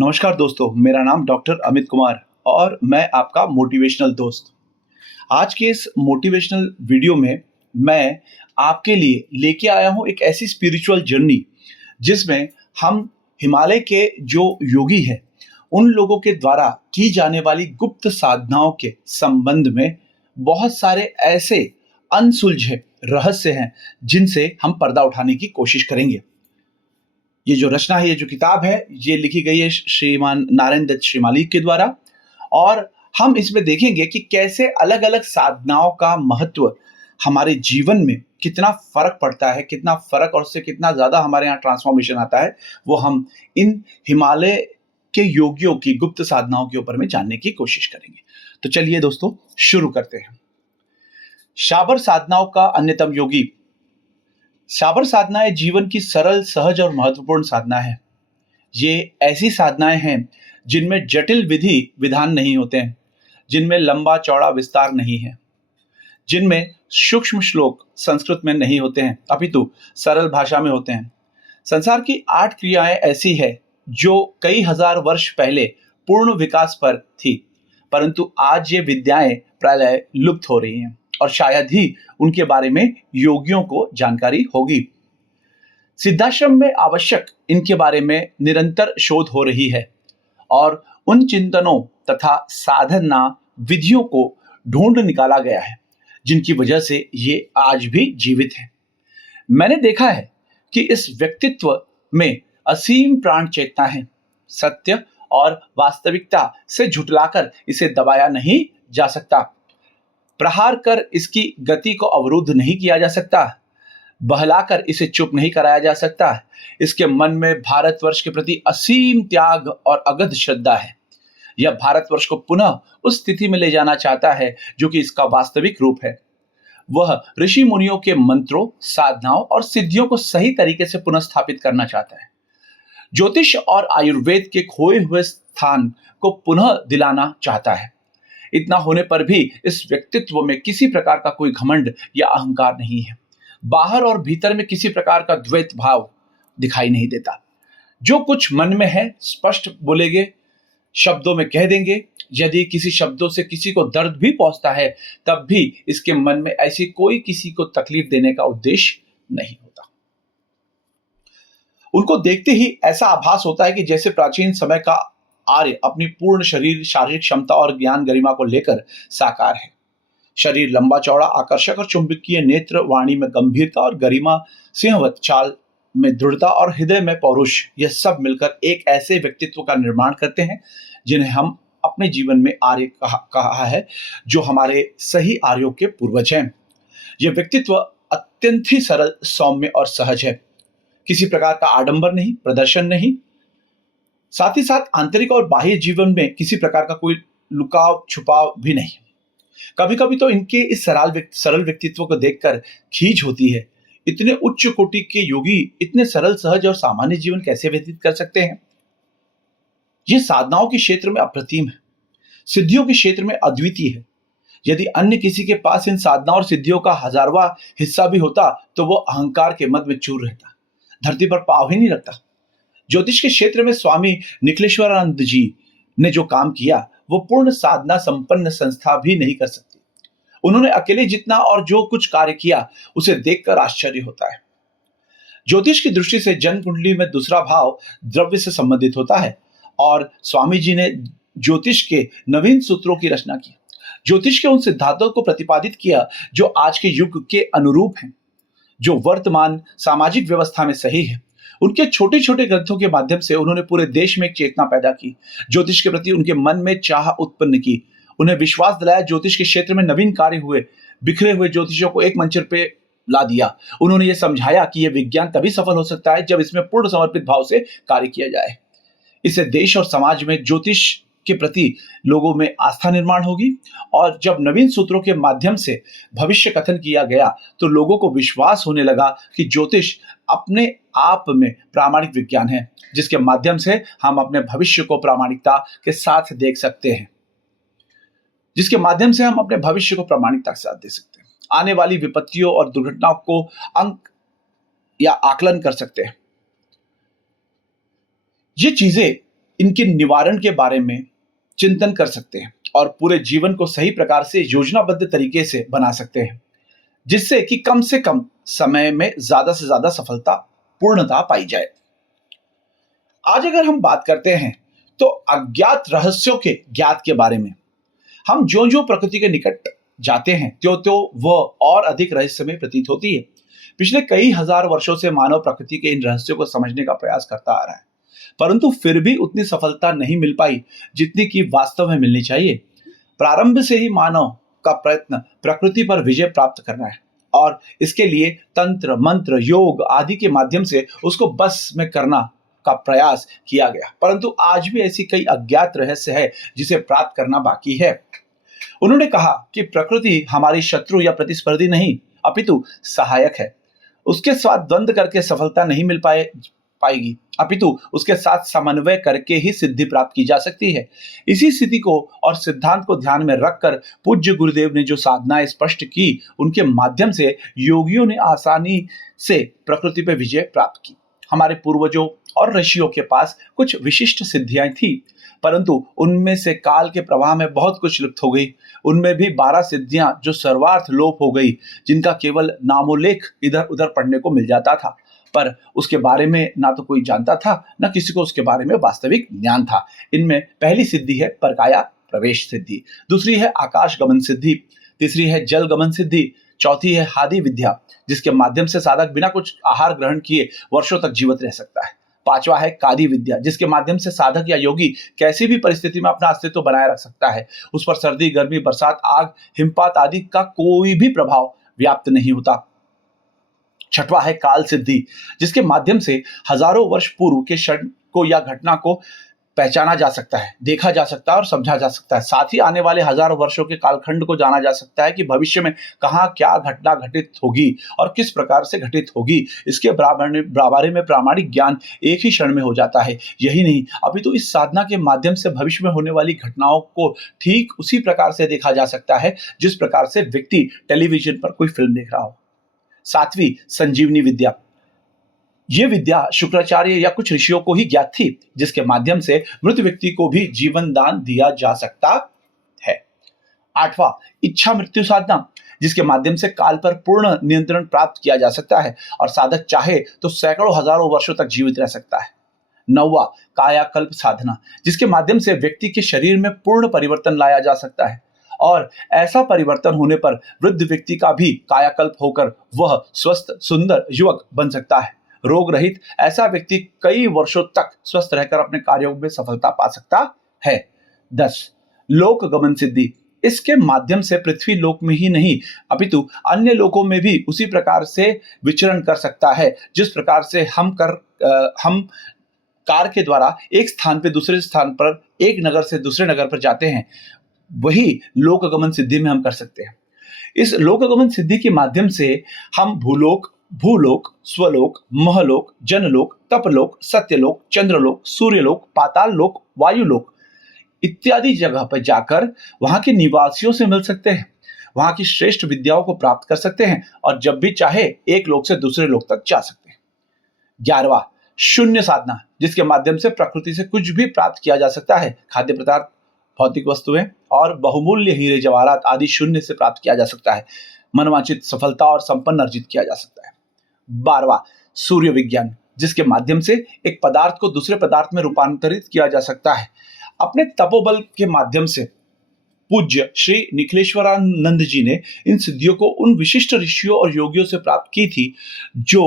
नमस्कार दोस्तों, मेरा नाम डॉक्टर अमित कुमार और मैं आपका मोटिवेशनल दोस्त। आज के इस मोटिवेशनल वीडियो में मैं आपके लिए लेके आया हूँ एक ऐसी स्पिरिचुअल जर्नी जिसमें हम हिमालय के जो योगी हैं, उन लोगों के द्वारा की जाने वाली गुप्त साधनाओं के संबंध में बहुत सारे ऐसे अनसुलझे रहस्य हैं जिनसे हम पर्दा उठाने की कोशिश करेंगे। ये जो रचना है, ये जो किताब है, ये लिखी गई है श्रीमान नारायण दत्त श्रीमाली के द्वारा। और हम इसमें देखेंगे कि कैसे अलग अलग साधनाओं का महत्व हमारे जीवन में कितना फर्क पड़ता है, कितना फर्क और उससे कितना ज्यादा हमारे यहाँ ट्रांसफॉर्मेशन आता है, वो हम इन हिमालय के योगियों की गुप्त साधनाओं के ऊपर में जानने की कोशिश करेंगे। तो चलिए दोस्तों, शुरू करते हैं। शाबर साधनाओं का अन्यतम योगी। शाबर साधनाएं जीवन की सरल, सहज और महत्वपूर्ण साधना है। ये ऐसी साधनाएं हैं जिनमें जटिल विधि विधान नहीं होते हैं, जिनमें लंबा चौड़ा विस्तार नहीं है, जिनमें सूक्ष्म श्लोक संस्कृत में नहीं होते हैं, अपितु सरल भाषा में होते हैं। संसार की 8 क्रियाएं ऐसी है जो कई हजार वर्ष पहले पूर्ण विकास पर थी, परंतु आज ये विद्याएं प्रायः लुप्त हो रही हैं और शायद ही उनके बारे में योगियों को जानकारी होगी। सिद्धाश्रम में आवश्यक इनके बारे में निरंतर शोध हो रही है और उन चिंतनों तथा साधना विधियों को ढूंढ निकाला गया है जिनकी वजह से ये आज भी जीवित है। मैंने देखा है कि इस व्यक्तित्व में असीम प्राण चेतना है। सत्य और वास्तविकता से झुठलाकर इसे दबाया नहीं जा सकता। प्रहार कर इसकी गति को अवरुद्ध नहीं किया जा सकता। बहलाकर इसे चुप नहीं कराया जा सकता। इसके मन में भारतवर्ष के प्रति असीम त्याग और अगध श्रद्धा है। यह भारतवर्ष को पुनः उस स्थिति में ले जाना चाहता है जो कि इसका वास्तविक रूप है। वह ऋषि मुनियों के मंत्रों, साधनाओं और सिद्धियों को सही तरीके से पुनः स्थापित करना चाहता है। ज्योतिष और आयुर्वेद के खोए हुए स्थान को पुनः दिलाना चाहता है। इतना होने पर भी इस व्यक्तित्व में किसी प्रकार का कोई घमंड या अहंकार नहीं है। बाहर और भीतर में किसी प्रकार का द्वैत भाव दिखाई नहीं देता। जो कुछ मन में है स्पष्ट बोलेंगे, शब्दों में कह देंगे। यदि किसी शब्दों से किसी को दर्द भी पहुंचता है तब भी इसके मन में ऐसी कोई किसी को तकलीफ देने का उद्देश्य नहीं होता। उनको देखते ही ऐसा आभास होता है कि जैसे प्राचीन समय का आर्य अपनी पूर्ण शारीरिक क्षमता और ज्ञान गरिमा को लेकर साकार है। शरीर लंबा चौड़ा, आकर्षक और चुंबकीय नेत्र, वाणी में गंभीरता और गरिमा, सिंहवत चाल में दृढ़ता और हृदय में पौरुष, यह सब मिलकर एक ऐसे व्यक्तित्व का निर्माण करते हैं जिन्हें हम अपने जीवन में आर्य कहा है, जो हमारे सही आर्यों के पूर्वज हैं। यह व्यक्तित्व अत्यंत ही सरल, सौम्य और सहज है। किसी प्रकार का आडंबर नहीं, प्रदर्शन नहीं, साथ ही साथ आंतरिक और बाह्य जीवन में किसी प्रकार का कोई लुकाव छुपाव भी नहीं। कभी कभी तो इनके इस सरल व्यक्तित्व को देखकर खींच होती है। इतने उच्च कोटि के योगी इतने सरल, सहज और सामान्य जीवन कैसे व्यतीत कर सकते हैं? ये साधनाओं के क्षेत्र में अप्रतिम है, सिद्धियों के क्षेत्र में अद्वितीय है। यदि अन्य किसी के पास इन साधनाओं और सिद्धियों का 1000वां हिस्सा भी होता तो वो अहंकार के मद में चूर रहता, धरती पर पांव ही नहीं रखता। ज्योतिष के क्षेत्र में स्वामी निखिलेश्वरानंद जी ने जो काम किया वो पूर्ण साधना संपन्न संस्था भी नहीं कर सकती। उन्होंने अकेले जितना और जो कुछ कार्य किया उसे देखकर आश्चर्य होता है। ज्योतिष की दृष्टि से जन्म कुंडली में दूसरा भाव द्रव्य से संबंधित होता है और स्वामी जी ने ज्योतिष के नवीन सूत्रों की रचना की। ज्योतिष के उन सिद्धांतों को प्रतिपादित किया जो आज के युग के अनुरूप हैं, जो वर्तमान सामाजिक व्यवस्था में सही है। उनके छोटे छोटे ग्रंथों के माध्यम से उन्होंने पूरे देश में एक चेतना पैदा की, ज्योतिष के प्रति उनके मन में चाह उत्पन्न की, उन्हें विश्वास दिलाया। ज्योतिष के क्षेत्र में नवीन कार्य हुए, बिखरे हुए ज्योतिषियों को एक मंच पे ला दिया। उन्होंने ये समझाया कि यह विज्ञान तभी सफल हो सकता है जब इसमें पूर्ण समर्पित भाव से कार्य किया जाए। इससे देश और समाज में ज्योतिष के प्रति लोगों में आस्था निर्माण होगी और जब नवीन सूत्रों के माध्यम से भविष्य कथन किया गया तो लोगों को विश्वास होने लगा कि ज्योतिष अपने आप में प्रामाणिक विज्ञान है, जिसके माध्यम से हम अपने भविष्य को प्रामाणिकता के साथ देख सकते हैं, जिसके माध्यम से हम अपने भविष्य को प्रामाणिकता के साथ दे सकते हैं। आने वाली विपत्तियों और दुर्घटनाओं को अंक या आकलन कर सकते हैं। ये चीजें इनके निवारण के बारे में चिंतन कर सकते हैं और पूरे जीवन को सही प्रकार से योजनाबद्ध तरीके से बना सकते हैं, जिससे कि कम से कम समय में ज्यादा से ज्यादा सफलता पूर्णता पाई जाए। आज अगर हम बात करते हैं तो अज्ञात रहस्यों के ज्ञात के बारे में। हम जो जो प्रकृति के निकट जाते हैं त्यों त्यों वह और अधिक रहस्यमय प्रतीत होती है। पिछले कई हजार वर्षों से मानव प्रकृति के इन रहस्यों को समझने का प्रयास करता आ रहा है, परंतु फिर भी उतनी सफलता नहीं मिल पाई जितनी की वास्तव में मिलनी चाहिए। प्रारंभ से ही मानव का प्रयत्न प्रकृति पर विजय प्राप्त करना है और इसके लिए तंत्र मंत्र योग आदि के माध्यम से उसको बस में करना का प्रयास किया गया, परंतु आज भी ऐसी कई अज्ञात रहस्य है जिसे प्राप्त करना बाकी है। उन्होंने कहा कि प्रकृति हमारी शत्रु या प्रतिस्पर्धी नहीं अपितु सहायक है। उसके साथ द्वंद्व करके सफलता नहीं मिल पाएगी, अपितु उसके साथ समन्वय करके ही सिद्धि प्राप्त की जा सकती है। इसी स्थिति को और सिद्धांत को ध्यान में रखकर पूज्य गुरुदेव ने जो साधनाएं स्पष्ट की, उनके माध्यम से योगियों ने आसानी से प्रकृति पर विजय प्राप्त की। हमारे पूर्वजों और ऋषियों के पास कुछ विशिष्ट सिद्धियां थी, परंतु उनमें से काल के प्रवाह में बहुत कुछ लुप्त हो गई। उनमें भी 12 सिद्धियां जो सर्वार्थ लोप हो गई, जिनका केवल नामोल्लेख इधर उधर पढ़ने को मिल जाता था, पर उसके बारे में ना तो कोई जानता था ना किसी को उसके बारे में वास्तविक ज्ञान था। इनमें पहली सिद्धि है परकाया प्रवेश सिद्धि, दूसरी है आकाश गमन सिद्धि, तीसरी है जल गमन सिद्धि, चौथी है हादि विद्या जिसके माध्यम से साधक बिना कुछ आहार ग्रहण किए वर्षों तक जीवित रह सकता है। पांचवा है कादी विद्या जिसके माध्यम से साधक या योगी कैसी भी परिस्थिति में अपना अस्तित्व बनाए रख सकता है। उस पर सर्दी गर्मी बरसात आग हिमपात आदि का कोई भी प्रभाव व्याप्त नहीं होता। छठवां है काल सिद्धि जिसके माध्यम से हजारों वर्ष पूर्व के क्षण को या घटना को पहचाना जा सकता है, देखा जा सकता है और समझा जा सकता है। साथ ही आने वाले हजारों वर्षों के कालखंड को जाना जा सकता है कि भविष्य में कहाँ क्या घटना घटित होगी और किस प्रकार से घटित होगी। इसके बारे में प्रामाणिक ज्ञान एक ही क्षण में हो जाता है। यही नहीं, अभी तो इस साधना के माध्यम से भविष्य में होने वाली घटनाओं को ठीक उसी प्रकार से देखा जा सकता है जिस प्रकार से व्यक्ति टेलीविजन पर कोई फिल्म देख रहा हो। सातवीं संजीवनी विद्या, यह विद्या शुक्राचार्य या कुछ ऋषियों को ही ज्ञात थी, जिसके माध्यम से मृत व्यक्ति को भी जीवन दान दिया जा सकता है। आठवां इच्छा मृत्यु साधना जिसके माध्यम से काल पर पूर्ण नियंत्रण प्राप्त किया जा सकता है और साधक चाहे तो सैकड़ों हजारों वर्षों तक जीवित रह सकता है। नौवां कायाकल्प साधना जिसके माध्यम से व्यक्ति के शरीर में पूर्ण परिवर्तन लाया जा सकता है और ऐसा परिवर्तन होने पर वृद्ध व्यक्ति का भी कायाकल्प होकर वह स्वस्थ सुंदर युवक बन सकता है। रोग रहित ऐसा व्यक्ति कई वर्षों तक स्वस्थ रहकर अपने कार्यों में सफलता पा सकता है। 10 लोक गमन सिद्धि, इसके माध्यम से पृथ्वी लोक में ही नहीं अपितु अन्य लोकों में भी उसी प्रकार से विचरण कर सकता है जिस प्रकार से हम कार के द्वारा एक स्थान पे दूसरे स्थान पर एक नगर से दूसरे नगर पर जाते हैं, वही लोक गमन सिद्धि में हम कर सकते हैं। इस लोक गमन सिद्धि के माध्यम से हम भूलोक, स्वलोक, महलोक, जनलोक, तपलोक, सत्यलोक, चंद्रलोक, सूर्यलोक, पाताल लोक, वायुलोक इत्यादि जगह पर जाकर वहां के निवासियों से मिल सकते हैं, वहां की श्रेष्ठ विद्याओं को प्राप्त कर सकते हैं और जब भी चाहे एक लोक से दूसरे लोक तक जा सकते हैं। 11वां शून्य साधना जिसके माध्यम से प्रकृति से कुछ भी प्राप्त किया जा सकता है। खाद्य पदार्थ, भौतिक वस्तुएं और बहुमूल्य हीरे जवाहरात आदि शून्य से प्राप्त किया जा सकता है। मनवांछित सफलता और संपन्न अर्जित किया जा सकता है। 12वां सूर्य विज्ञान जिसके माध्यम से एक पदार्थ को दूसरे पदार्थ में रूपांतरित किया जा सकता है। अपने तपोबल के माध्यम से पूज्य श्री निखिलेश्वरानंद जी ने इन सिद्धियों को उन विशिष्ट ऋषियों और योगियों से प्राप्त की थी जो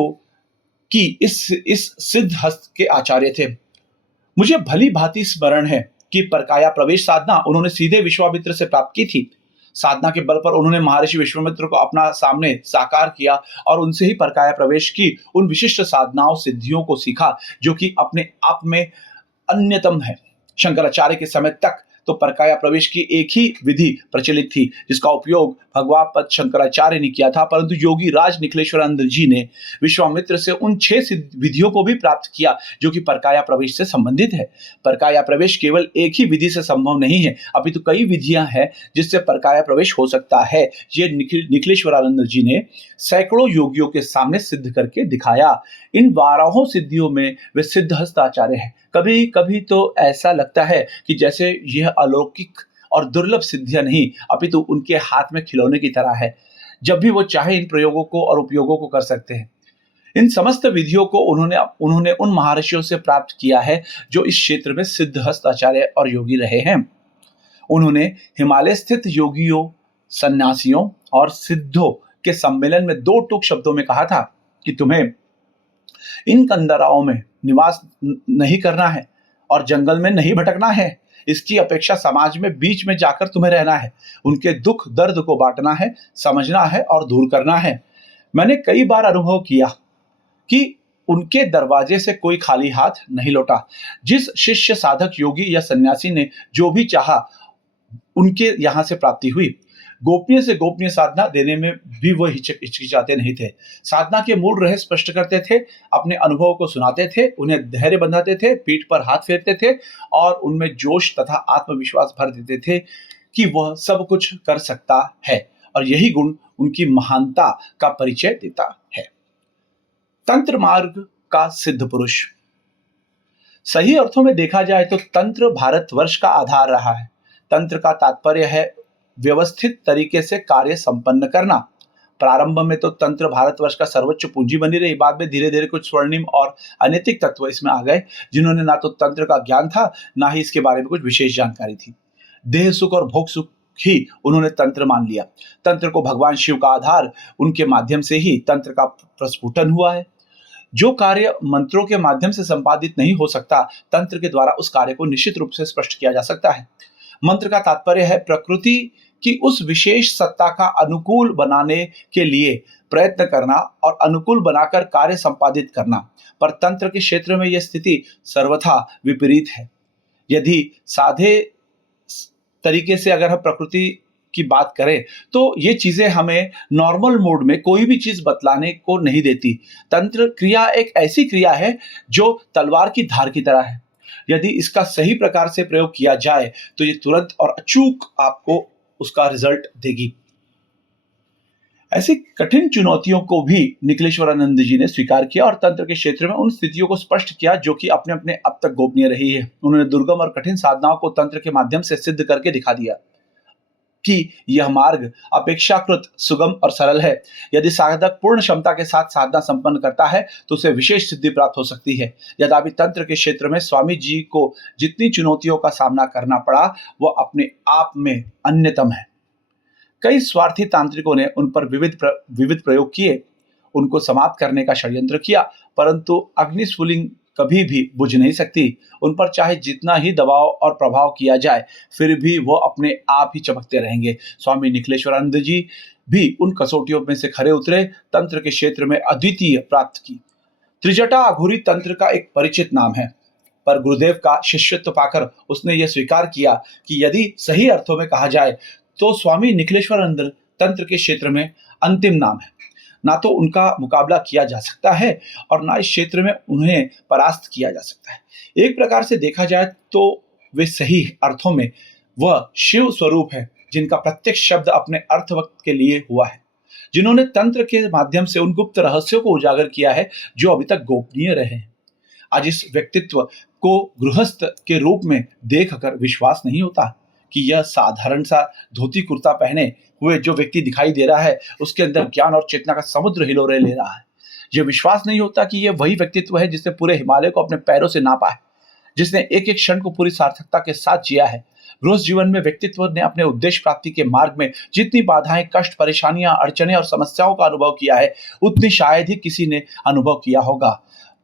कि इस सिद्ध हस्त के आचार्य थे। मुझे भली भांति स्मरण है कि परकाया प्रवेश साधना उन्होंने सीधे विश्वामित्र से प्राप्त की थी। साधना के बल पर उन्होंने महर्षि विश्वामित्र को अपना सामने साकार किया और उनसे ही परकाया प्रवेश की उन विशिष्ट साधनाओं सिद्धियों को सीखा जो कि अपने आप में अन्यतम है। शंकराचार्य के समय तक तो परकाया प्रवेश की एक ही विधि प्रचलित थी जिसका उपयोग भगवापद शंकराचार्य ने किया था, परंतु योगी राज निखिलेश्वरानंद जी ने विश्वामित्र से उन 6 विधियों को भी प्राप्त किया जो कि परकाया प्रवेश से संबंधित है। परकाया प्रवेश केवल एक ही विधि से संभव नहीं है, अपितु कई विधियां हैं जिससे परकाया प्रवेश हो सकता है। ये निखिलेश्वरानंद जी ने सैकड़ों योगियों के सामने सिद्ध करके दिखाया। इन 12 सिद्धियों में वे सिद्धहस्त आचार्य है। कभी कभी तो ऐसा लगता है कि जैसे यह अलौकिक और दुर्लभ सिद्धियां नहीं, अपितु उनके हाथ में खिलौने की तरह है। जब भी वो चाहे इन प्रयोगों को और उपयोगों को कर सकते हैं। इन समस्त विधियों को उन्होंने उन्होंने उन महर्षियों से प्राप्त किया है जो इस क्षेत्र में सिद्धहस्त आचार्य और योगी रहे हैं। उन्होंने हिमालय स्थित योगियों, सन्यासियों और सिद्धों के सम्मेलन में दो टूक शब्दों में कहा था कि तुम्हें इन कंदराओं में निवास नहीं करना है और जंगल में नहीं भटकना है। इसकी अपेक्षा समाज में बीच में जाकर तुम्हें रहना है, उनके दुख दर्द को बांटना है, समझना है और दूर करना है। मैंने कई बार अनुभव किया कि उनके दरवाजे से कोई खाली हाथ नहीं लौटा। जिस शिष्य, साधक, योगी या सन्यासी ने जो भी चाहा उनके यहां से प्राप्ति हुई। गोपनीय से गोपनीय साधना देने में भी वो हिचकिचाते नहीं थे। साधना के मूल रहस्य स्पष्ट करते थे, अपने अनुभव को सुनाते थे, उन्हें धैर्य बंधाते थे, पीठ पर हाथ फेरते थे और उनमें जोश तथा आत्मविश्वास भर देते थे कि वह सब कुछ कर सकता है, और यही गुण उनकी महानता का परिचय देता है। तंत्र मार्ग का सिद्ध पुरुष। सही अर्थों में देखा जाए तो तंत्र भारतवर्ष का आधार रहा है। तंत्र का तात्पर्य है व्यवस्थित तरीके से कार्य संपन्न करना। प्रारंभ में तो तंत्र भारतवर्ष का सर्वोच्च पूंजी बनी रही। बाद में धीरे धीरे कुछ स्वर्णिम और अनैतिक तत्व इसमें आ गए, जिन्होंने ना तो तंत्र का ज्ञान था, ना ही इसके बारे में कुछ विशेष जानकारी थी। देह सुख और भोग सुख ही उन्होंने तंत्र मान लिया। तंत्र को भगवान शिव का आधार, उनके माध्यम से ही तंत्र का प्रस्फुटन हुआ है। जो कार्य मंत्रों के माध्यम से संपादित नहीं हो सकता, तंत्र के द्वारा उस कार्य को निश्चित रूप से स्पष्ट किया जा सकता है। मंत्र का तात्पर्य है प्रकृति की उस विशेष सत्ता का अनुकूल बनाने के लिए प्रयत्न करना और अनुकूल बनाकर कार्य संपादित करना। पर तंत्र के क्षेत्र में यह स्थिति सर्वथा विपरीत है। यदि साधे तरीके से अगर हम प्रकृति की बात करें तो ये चीजें हमें नॉर्मल मोड में कोई भी चीज बतलाने को नहीं देती। तंत्र क्रिया एक ऐसी क्रिया है जो तलवार की धार की तरह है। यदि इसका सही प्रकार से प्रयोग किया जाए तो ये तुरंत और अचूक आपको उसका रिजल्ट देगी। ऐसी कठिन चुनौतियों को भी निखिलेश्वरानंद जी ने स्वीकार किया और तंत्र के क्षेत्र में उन स्थितियों को स्पष्ट किया जो कि अपने अपने अब तक गोपनीय रही है। उन्होंने दुर्गम और कठिन साधनाओं को तंत्र के माध्यम से सिद्ध करके दिखा दिया कि यह मार्ग अपेक्षाकृत सुगम और सरल है। यदि साधक पूर्ण क्षमता के साथ साधना संपन्न करता है तो उसे विशेष सिद्धि प्राप्त हो सकती है। यद्यपि तंत्र के क्षेत्र में स्वामी जी को जितनी चुनौतियों का सामना करना पड़ा, वह अपने आप में अन्यतम है। कई स्वार्थी तांत्रिकों ने उन पर विविध प्रयोग किए, उनको समाप्त करने का षड्यंत्र किया, परंतु अग्निस्फुलिंग कभी भी बुझ नहीं सकती। उन पर चाहे जितना ही दबाव और प्रभाव किया जाए, फिर भी वो अपने आप ही चमकते रहेंगे। स्वामी निखिलेश्वरानंद जी भी उन कसौटियों में से खरे उतरे, तंत्र के क्षेत्र में अद्वितीय प्राप्त की। त्रिजटा अघोरी तंत्र का एक परिचित नाम है, पर गुरुदेव का शिष्यत्व पाकर उसने यह स्वीकार किया कि यदि सही अर्थों में कहा जाए तो स्वामी निखिलेश्वरानंद तंत्र के क्षेत्र में अंतिम नाम है। ना तो उनका मुकाबला किया जा सकता है और ना इस क्षेत्र में उन्हें परास्त किया जा सकता है। एक प्रकार से देखा जाए तो वे सही अर्थों में वह शिव स्वरूप है, जिनका प्रत्येक शब्द अपने अर्थ वक्त के लिए हुआ है, जिन्होंने तंत्र के माध्यम से उन गुप्त रहस्यों को उजागर किया है जो अभी तक गोपनीय रहे हैं। आज इस व्यक्तित्व को गृहस्थ के रूप में देखकर विश्वास नहीं होता कि यह साधारण सा धोती कुर्ता पहने हुए जो व्यक्ति दिखाई दे रहा है, उसके अंदर ज्ञान और चेतना का समुद्र हिलोरे ले रहा है। यह विश्वास नहीं होता कि यह वही व्यक्तित्व है जिसने पूरे हिमालय को अपने पैरों से नापा है, जिसने एक एक क्षण को पूरी सार्थकता के साथ जिया है। गृहस्थ जीवन में व्यक्तित्व ने अपने उद्देश्य प्राप्ति के मार्ग में जितनी बाधाएं, कष्ट, परेशानियां, अड़चने और समस्याओं का अनुभव किया है, उतनी शायद ही किसी ने अनुभव किया होगा।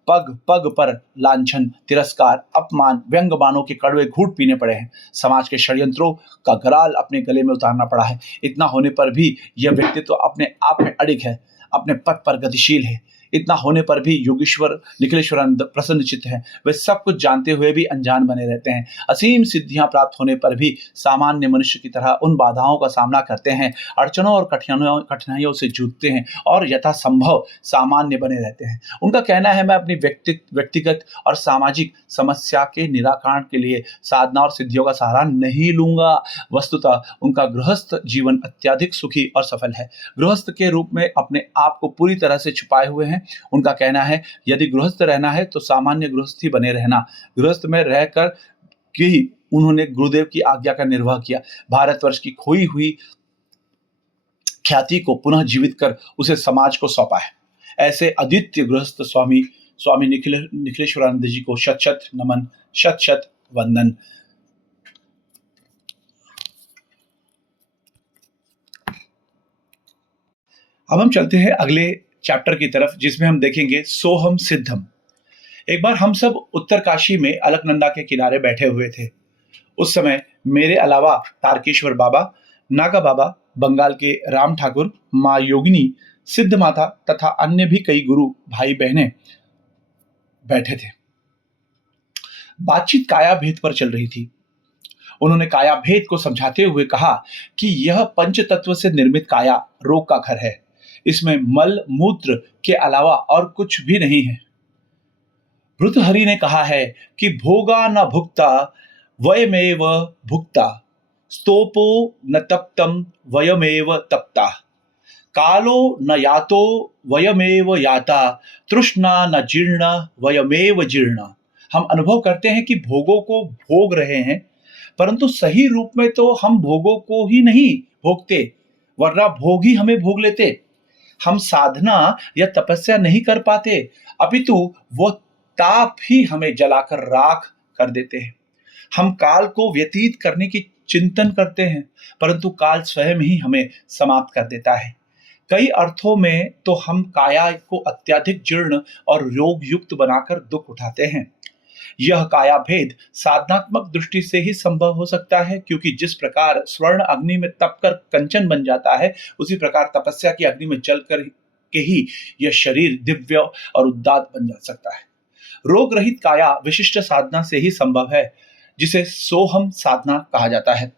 पग पग पर लांछन, तिरस्कार, अपमान, व्यंग बाणों के कड़वे घूंट पीने पड़े हैं। समाज के षड्यंत्रों का गराल अपने गले में उतारना पड़ा है। इतना होने पर भी यह व्यक्तित्व अपने आप में अडिग है, अपने पथ पर गतिशील है। इतना होने पर भी योगेश्वर निखिलेश्वरानंद प्रसन्नचित्त हैं। वे सब कुछ जानते हुए भी अनजान बने रहते हैं। असीम सिद्धियां प्राप्त होने पर भी सामान्य मनुष्य की तरह उन बाधाओं का सामना करते हैं, अड़चनों और कठिनाइयों से जूझते हैं और यथासंभव सामान्य बने रहते हैं। उनका कहना है, मैं अपनी व्यक्तिगत और सामाजिक समस्या के निराकरण के लिए साधना और सिद्धियों का सहारा नहीं लूंगा। वस्तुतः उनका गृहस्थ जीवन अत्यधिक सुखी और सफल है। गृहस्थ के रूप में अपने आप को पूरी तरह से छुपाए हुए हैं हैं। उनका कहना है यदि गृहस्थ रहना है तो सामान्य गृहस्थी बने रहना, गृहस्थ में रहकर कि उन्होंने गुरुदेव की आज्ञा का निर्वाह किया, भारतवर्ष की खोई हुई ख्याति को पुनः जीवित कर उसे समाज को सौंपा है। ऐसे अद्वितीय गृहस्थ स्वामी स्वामी निखिलेश्वरानंद जी को शत शत नमन, शत शत वंदन। अब हम चलते हैं अगले चैप्टर की तरफ, जिसमें हम देखेंगे सोहम सिद्धम। एक बार हम सब उत्तरकाशी में अलकनंदा के किनारे बैठे हुए थे। उस समय मेरे अलावा तारकेश्वर बाबा, नागा बाबा, बंगाल के राम ठाकुर, माँ योगिनी, सिद्ध माता तथा अन्य भी कई गुरु भाई बहनें बैठे थे। बातचीत काया भेद पर चल रही थी। उन्होंने काया भेद को समझाते हुए कहा कि यह पंच तत्व से निर्मित काया रोग का घर है। इसमें मल मूत्र के अलावा और कुछ भी नहीं है। भृतहरि ने कहा है कि भोगा न भुक्ता वयमेव भुक्ता, स्तोपो न तप्तम वयमेव तप्ता, कालो न यातो वयमेव याता, तृष्णा न जीर्ण वयमेव जीर्ण। हम अनुभव करते हैं कि भोगों को भोग रहे हैं, परंतु सही रूप में तो हम भोगों को ही नहीं भोगते, वरना भोग ही हमें भोग लेते। हम साधना या तपस्या नहीं कर पाते, अपितु वो ताप ही हमें जलाकर राख कर देते हैं। हम काल को व्यतीत करने की चिंतन करते हैं, परंतु काल स्वयं ही हमें समाप्त कर देता है। कई अर्थों में तो हम काया को अत्यधिक जीर्ण और रोग युक्त बनाकर दुख उठाते हैं। यह काया भेद साधनात्मक दृष्टि से ही संभव हो सकता है, क्योंकि जिस प्रकार स्वर्ण अग्नि में तपकर कंचन बन जाता है, उसी प्रकार तपस्या की अग्नि में जलकर के ही यह शरीर दिव्य और उदात्त बन जा सकता है। रोग रहित काया विशिष्ट साधना से ही संभव है, जिसे सोहम साधना कहा जाता है।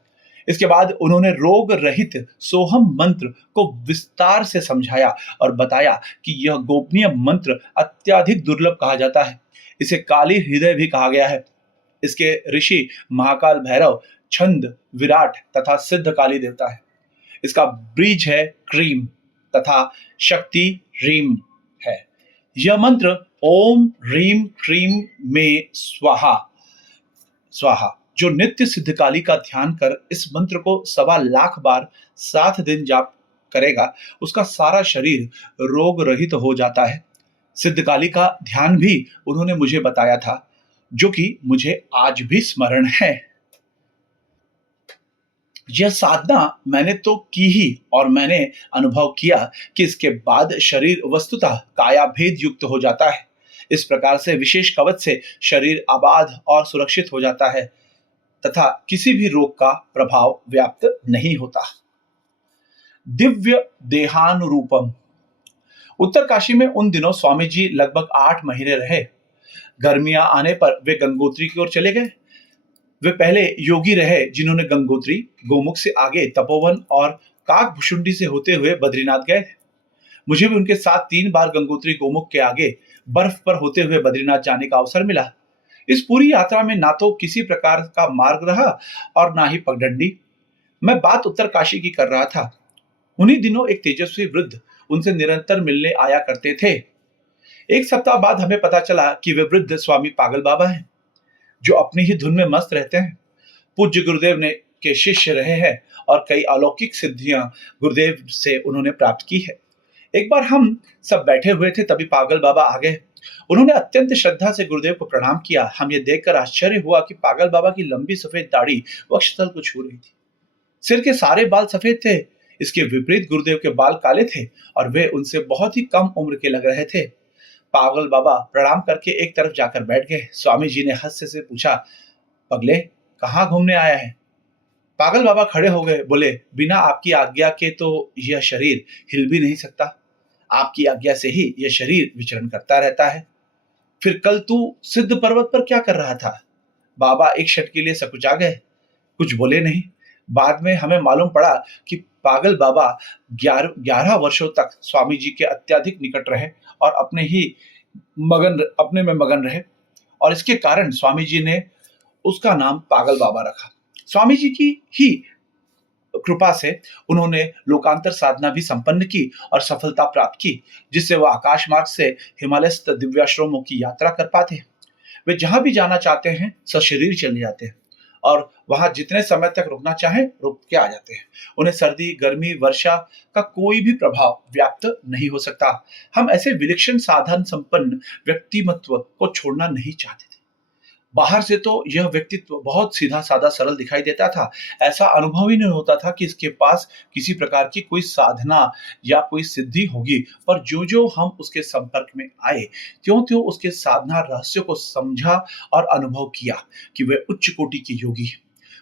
इसके बाद उन्होंने रोग रहित सोहम मंत्र को विस्तार से समझाया और बताया कि यह गोपनीय मंत्र अत्यधिक दुर्लभ कहा जाता है। इसे काली हृदय भी कहा गया है। इसके ऋषि महाकाल भैरव, छंद, विराट तथा सिद्ध काली देवता है। इसका बीज है क्रीम तथा शक्ति रीम है। यह मंत्र ओम ह्रीम क्रीम में स्वाहा स्वाहा, जो नित्य सिद्धकाली का ध्यान कर इस मंत्र को 1.25 बार 7 दिन जाप करेगा, उसका सारा शरीर रोग रहित हो जाता है। सिद्धकाली का ध्यान भी उन्होंने मुझे बताया था, जो कि मुझे आज भी स्मरण है। यह साधना मैंने तो की ही, और मैंने अनुभव किया कि इसके बाद शरीर वस्तुतः काया भेद युक्त हो जाता है। इस प्रकार से विशेष कवच से शरीर आबाद और सुरक्षित हो जाता है तथा किसी भी रोग का प्रभाव व्याप्त नहीं होता। दिव्य देहानुरूपम। उत्तरकाशी में उन दिनों स्वामी जी लगभग 8 महीने रहे। गर्मियां आने पर वे गंगोत्री की ओर चले गए। वे पहले योगी रहे, जिन्होंने गंगोत्री, गोमुख से आगे तपोवन और काकभुशुंडी से होते हुए बद्रीनाथ गए थे। मुझे भी उनके साथ 3 बार गंगोत्री गोमुख के आगे बर्फ पर होते हुए बद्रीनाथ जाने का अवसर मिला। इस पूरी यात्रा में ना तो किसी प्रकार का मार्ग रहा और ना ही पगडंडी। मैं बात उत्तरकाशी की कर रहा था। उन्हीं दिनों एक तेजस्वी वृद्ध उनसे निरंतर मिलने आया करते थे। 1 सप्ताह बाद हमें पता चला कि वे वृद्ध स्वामी पागल बाबा हैं, जो अपनी ही धुन में मस्त रहते हैं। पूज्य गुरुदेव ने के शिष्य रहे हैं और कई अलौकिक सिद्धियां गुरुदेव से उन्होंने प्राप्त की है। एक बार हम सब बैठे हुए थे, तभी पागल बाबा आ गए। उन्होंने अत्यंत श्रद्धा से गुरुदेव को प्रणाम किया। हम ये देखकर आश्चर्य हुआ कि पागल बाबा की लंबी सफेद दाढ़ी वक्षस्थल को छू रही थी। सिर के सारे बाल सफेद थे। इसके विपरीत गुरुदेव के बाल काले थे और वे उनसे बहुत ही कम उम्र के लग रहे थे। पागल बाबा प्रणाम करके एक तरफ जाकर बैठ गए। स्वामी जी ने हास्य से पूछा, पगले, कहाँ घूमने आया है? पागल बाबा खड़े हो गए, बोले, बिना आपकी आज्ञा के तो यह शरीर हिल भी नहीं सकता। आपकी आज्ञा से ही यह शरीर विचरण करता रहता है। फिर कल तू सिद्ध पर्वत पर क्या कर रहा था? बाबा एक क्षण के लिए सकुचा गए, कुछ बोले नहीं। बाद में हमें मालूम पड़ा कि पागल बाबा 11 वर्षों तक स्वामी जी के अत्यधिक निकट रहे और अपने में मगन रहे, और इसके कारण स्वामी जी ने उसका नाम पागल बाबा रखा। स्वामी जी की ही कृपा से उन्होंने लोकांतर साधना भी संपन्न की और सफलता प्राप्त की, जिससे वह आकाश मार्ग से हिमालयस्थ दिव्याश्रमों की यात्रा कर पाते हैं। वे जहां भी जाना चाहते हैं सशरीर चले जाते हैं और वहां जितने समय तक रुकना चाहें रुक के आ जाते हैं। उन्हें सर्दी, गर्मी, वर्षा का कोई भी प्रभाव व्याप्त नहीं हो सकता। हम ऐसे विलक्षण साधन संपन्न व्यक्तिमत्व को छोड़ना नहीं चाहते थे। बाहर से तो यह व्यक्तित्व बहुत सीधा साधा सरल दिखाई देता था। ऐसा अनुभव ही नहीं होता था कि इसके पास किसी प्रकार की कोई साधना या कोई सिद्धि होगी। पर जो जो हम उसके संपर्क में आए, त्यों त्यों उसके साधना रहस्य को समझा और अनुभव किया कि वे उच्च कोटि के योगी हैं।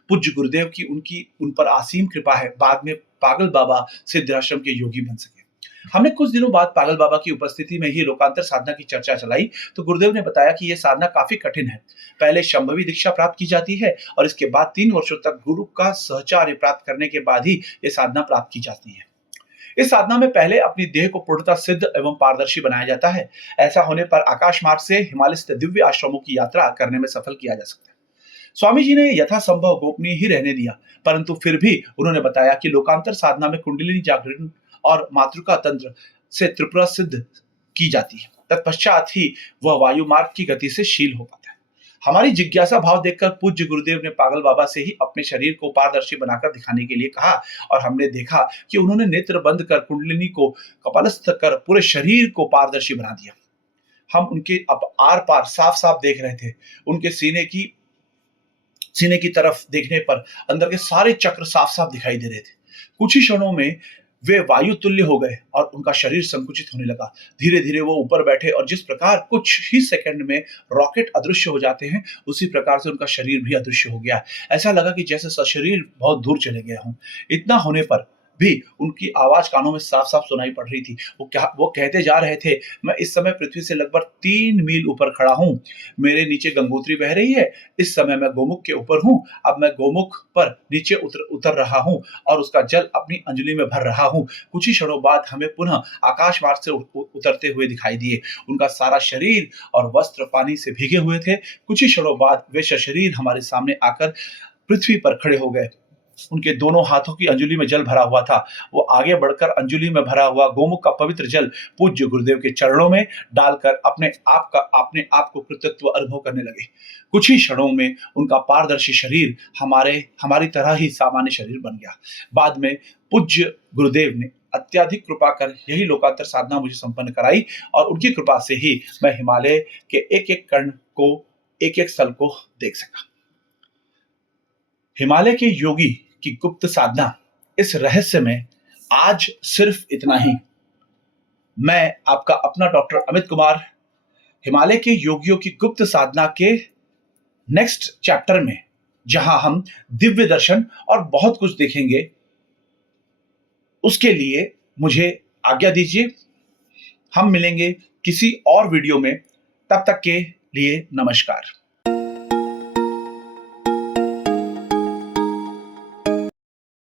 पूज्य गुरुदेव की उनकी उन पर असीम कृपा है, बाद में पागल बाबा सिद्धाश्रम के योगी बन सके। हमने कुछ दिनों बाद पागल बाबा की उपस्थिति में ही लोकांतर साधना की चर्चा चलाई, तो गुरुदेव ने बताया कि यह साधना काफी कठिन है। पहले शंभवी दीक्षा प्राप्त की जाती है और इसके बाद 3 वर्षों तक गुरु का सहचार्य प्राप्त करने के बाद ही यह साधना प्राप्त की जाती है। इस साधना में पहले अपनी देह को पूर्णतः सिद्ध एवं पारदर्शी बनाया जाता है। ऐसा होने पर आकाश मार्ग से हिमालय स्थित दिव्य आश्रमों की यात्रा करने में सफल किया जा सकता है। स्वामी जी ने यथासंभव गोपनीय ही रहने दिया, परंतु फिर भी उन्होंने बताया कि लोकांतर साधना में कुंडलिनी जागरण और मातृका तंत्र से त्रिपुरा सिद्ध की जाती है। तत्पश्चात ही वह वायु मार्ग की गति से शील हो पाता है। हमारी जिज्ञासा भाव देखकर पूज्य गुरुदेव ने पागल बाबा से ही अपने शरीर को पारदर्शी बनाकर दिखाने के लिए कहा और हमने देखा कि उन्होंने नेत्र बंद कर कुंडलिनी को कपालस्थ कर पूरे शरीर को पारदर्शी बना दिया। हम उनके अब आर पार साफ साफ देख रहे थे। उनके सीने की तरफ देखने पर अंदर के सारे चक्र साफ साफ दिखाई दे रहे थे। कुछ ही क्षणों में वे वायु तुल्य हो गए और उनका शरीर संकुचित होने लगा। धीरे धीरे वो ऊपर बैठे और जिस प्रकार कुछ ही सेकंड में रॉकेट अदृश्य हो जाते हैं, उसी प्रकार से उनका शरीर भी अदृश्य हो गया। ऐसा लगा कि जैसे सशरीर बहुत दूर चले गए हों। इतना होने पर भी उनकी आवाज कानों में साफ साफ सुनाई पड़ रही थी। वो कहते जा रहे थे, मैं इस समय पृथ्वी से लगभग 3 मील ऊपर खड़ा हूं। मेरे नीचे गंगोत्री बह रही है। इस समय मैं गोमुख के ऊपर हूं। अब मैं गोमुख पर नीचे उतर रहा हूं और उसका जल अपनी अंजलि में भर रहा हूं। कुछ ही क्षणों बाद हमें पुनः आकाश मार्ग से उतरते हुए दिखाई दिए। उनका सारा शरीर और वस्त्र पानी से भीगे हुए थे। कुछ ही क्षणों बाद वे सशरीर हमारे सामने आकर पृथ्वी पर खड़े हो गए। उनके दोनों हाथों की अंजलि में जल भरा हुआ था। वो आगे बढ़कर अंजलि में भरा हुआ गोमुख का पवित्र जल पूज्य गुरुदेव के चरणों में डालकर अपने आप को कृतज्ञत्व अनुभव करने लगे। कुछ ही क्षणों में उनका पारदर्शी शरीर हमारी तरह ही सामान्य शरीर बन गया। बाद में पूज्य गुरुदेव ने अत्याधिक कृपा कर यही लोकांतर साधना मुझे संपन्न कराई और उनकी कृपा से ही मैं हिमालय के एक एक कण को, एक एक स्थल को देख सका। हिमालय के योगी की गुप्त साधना, इस रहस्य में आज सिर्फ इतना ही। मैं आपका अपना डॉक्टर अमित कुमार हिमालय के योगियों की गुप्त साधना के नेक्स्ट चैप्टर में, जहां हम दिव्य दर्शन और बहुत कुछ देखेंगे, उसके लिए मुझे आज्ञा दीजिए। हम मिलेंगे किसी और वीडियो में। तब तक के लिए नमस्कार।